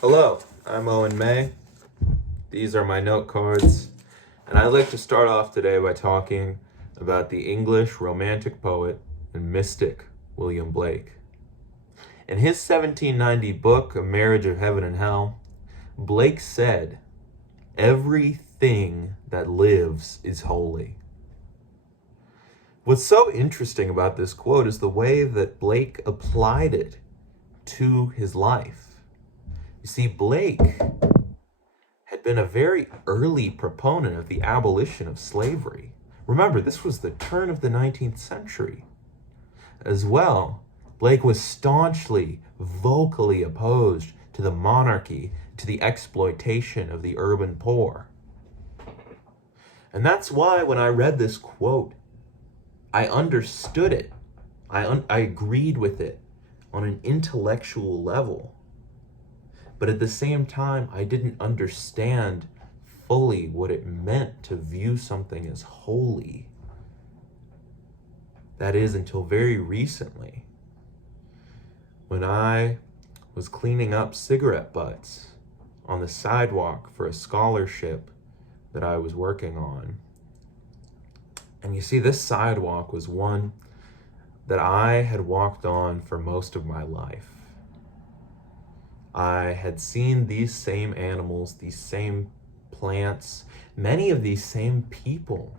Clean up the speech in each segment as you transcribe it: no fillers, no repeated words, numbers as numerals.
Hello, I'm Owen May. These are my note cards, and I'd like to start off today by talking about the English romantic poet and mystic William Blake. In his 1790 book, A Marriage of Heaven and Hell, Blake said, "Everything that lives is holy." What's so interesting about this quote is the way that Blake applied it to his life. You see, Blake had been a very early proponent of the abolition of slavery. Remember, this was the turn of the 19th century. As well, Blake was staunchly, vocally opposed to the monarchy, to the exploitation of the urban poor. And that's why when I read this quote, I understood it. I agreed with it on an intellectual level. But at the same time, I didn't understand fully what it meant to view something as holy. That is, until very recently, when I was cleaning up cigarette butts on the sidewalk for a scholarship that I was working on. And you see, this sidewalk was one that I had walked on for most of my life. I had seen these same animals, these same plants, many of these same people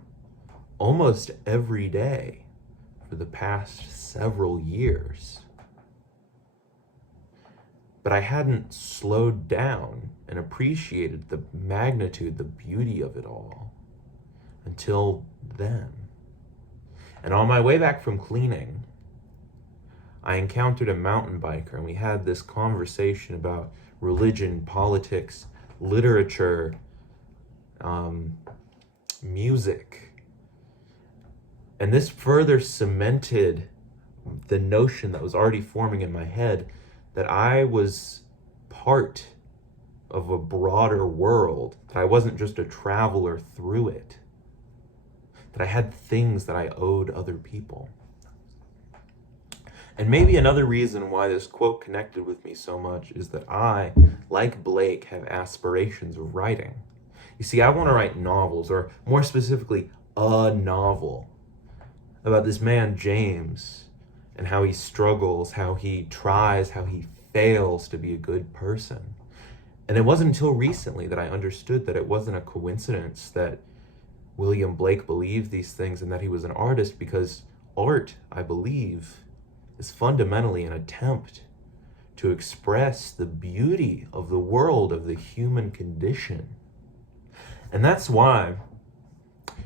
almost every day for the past several years. But I hadn't slowed down and appreciated the magnitude, the beauty of it all until then. And on my way back from cleaning, I encountered a mountain biker, and we had this conversation about religion, politics, literature, music. And this further cemented the notion that was already forming in my head that I was part of a broader world, that I wasn't just a traveler through it, that I had things that I owed other people. And maybe another reason why this quote connected with me so much is that I, like Blake, have aspirations of writing. You see, I want to write novels, or more specifically, a novel about this man, James, and how he struggles, how he tries, how he fails to be a good person. And it wasn't until recently that I understood that it wasn't a coincidence that William Blake believed these things and that he was an artist, because art, I believe, is fundamentally an attempt to express the beauty of the world, of the human condition. And that's why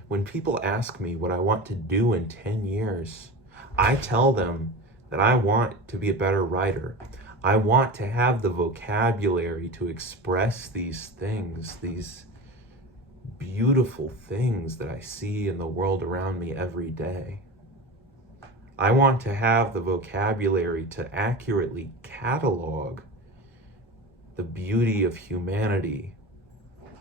when people ask me what I want to do in 10 years, I tell them that I want to be a better writer. I want to have the vocabulary to express these things, these beautiful things that I see in the world around me every day. I want to have the vocabulary to accurately catalog the beauty of humanity,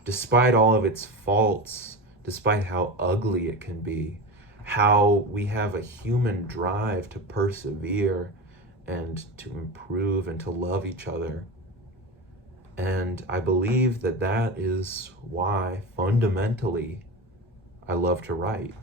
despite all of its faults, despite how ugly it can be, how we have a human drive to persevere and to improve and to love each other. And I believe that that is why, fundamentally, I love to write.